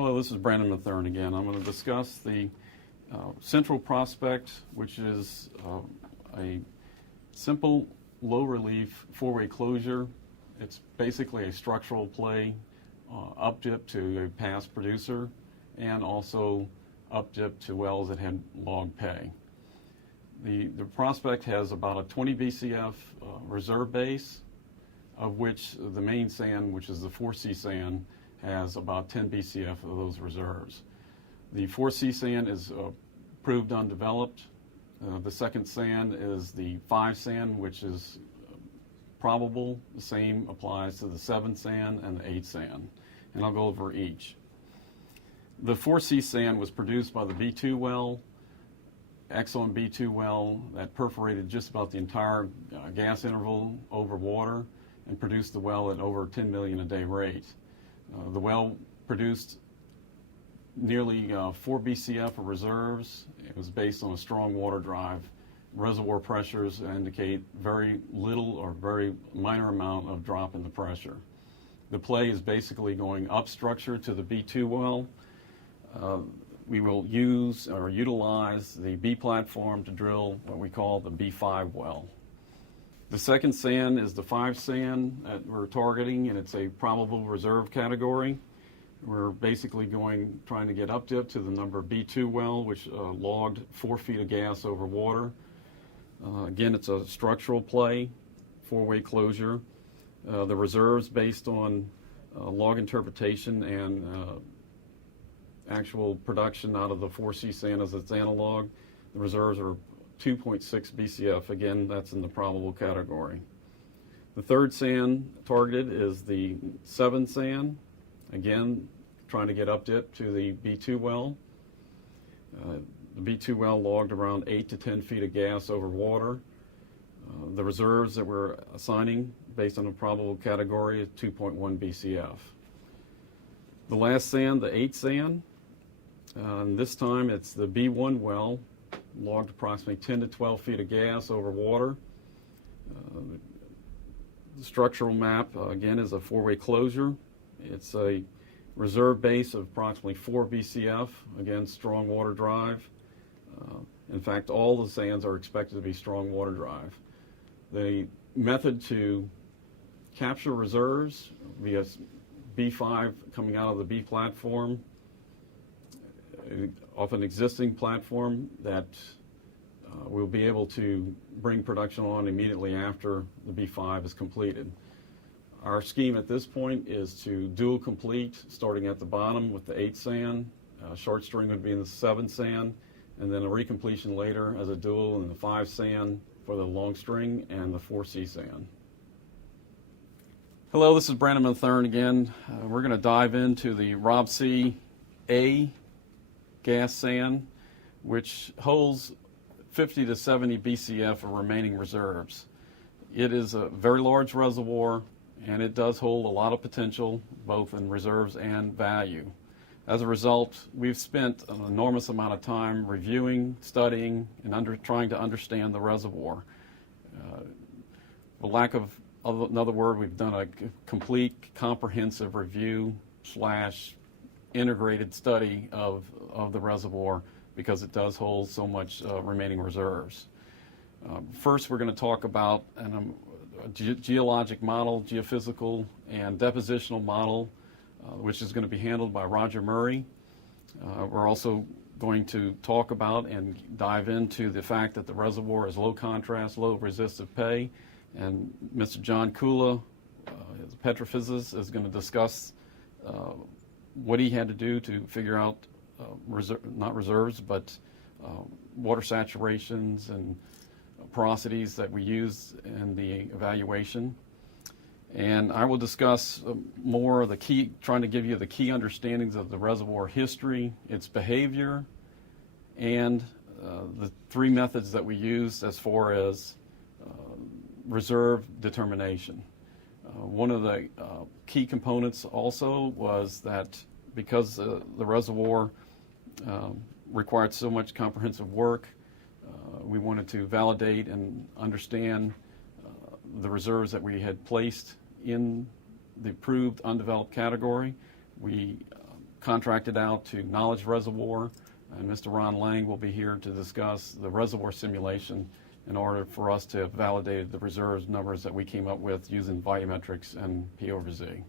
Hello, this is Brandon Matherne again. I'm going to discuss the Central Prospect, which is a simple, low-relief four-way closure. It's basically a structural play up dip to a past producer and also up dip to wells that had log pay. The prospect has about a 20 BCF reserve base, of which the main sand, which is the 4C sand, has about 10 BCF of those reserves. The 4C sand is proved undeveloped. The second sand is the 5 sand, which is probable. The same applies to the 7 sand and the 8 sand, and I'll go over each. The 4C sand was produced by the B2 well, Exxon B2 well, that perforated just about the entire gas interval over water and produced the well at over 10 million a day rate. The well produced nearly 4 BCF of reserves. It was based on a strong water drive. Reservoir pressures indicate very little or very minor amount of drop in the pressure. The play is basically going up structure to the B2 well. We will use or utilize the B platform to drill what we call the B5 well. The second sand is the 5 sand that we're targeting, and it's a probable reserve category. We're basically trying to get up dip to the number B2 well, which logged 4 feet of gas over water. Again, it's a structural play, four-way closure. The reserves based on log interpretation and actual production out of the 4C sand as its analog, the reserves are 2.6 BCF. Again, that's in the probable category. The third sand targeted is the 7 sand. Again, trying to get up dip to the B2 well. The B2 well logged around 8 to 10 feet of gas over water. The reserves that we're assigning based on the probable category is 2.1 BCF. The last sand, the 8 sand, this time it's the B1 well, logged approximately 10 to 12 feet of gas over water. The structural map, again, is a four-way closure. It's a reserve base of approximately 4 BCF, again, strong water drive. In fact, all the sands are expected to be strong water drive. The method to capture reserves via B5 coming out of the B platform, off an existing platform that we'll be able to bring production on immediately after the B5 is completed. Our scheme at this point is to dual complete, starting at the bottom with the 8 sand. Short string would be in the 7 sand, and then a recompletion later as a dual in the 5 sand for the long string and the 4C sand. Hello, this is Brandon Matherne again. We're going to dive into the Rob C A gas sand, which holds 50 to 70 BCF of remaining reserves. It is a very large reservoir, and it does hold a lot of potential, both in reserves and value. As a result, we've spent an enormous amount of time reviewing, studying, and trying to understand the reservoir. For lack of another word, we've done a complete, comprehensive review / integrated study of the reservoir because it does hold so much remaining reserves. First, we're going to talk about a geologic model, geophysical, and depositional model, which is going to be handled by Roger Murray. We're also going to talk about and dive into the fact that the reservoir is low contrast, low resistive pay, and Mr. John Kula, as a petrophysicist, is going to discuss what he had to do to figure out not reserves, but water saturations and porosities that we use in the evaluation. And I will discuss more of the key, trying to give you the key understandings of the reservoir history, its behavior, and the 3 methods that we use as far as reserve determination. One of the key components also was that because the reservoir required so much comprehensive work, we wanted to validate and understand the reserves that we had placed in the approved undeveloped category. We contracted out to Knowledge Reservoir, and Mr. Ron Lang will be here to discuss the reservoir simulation in order for us to validate the reserves numbers that we came up with using volumetrics and P over Z.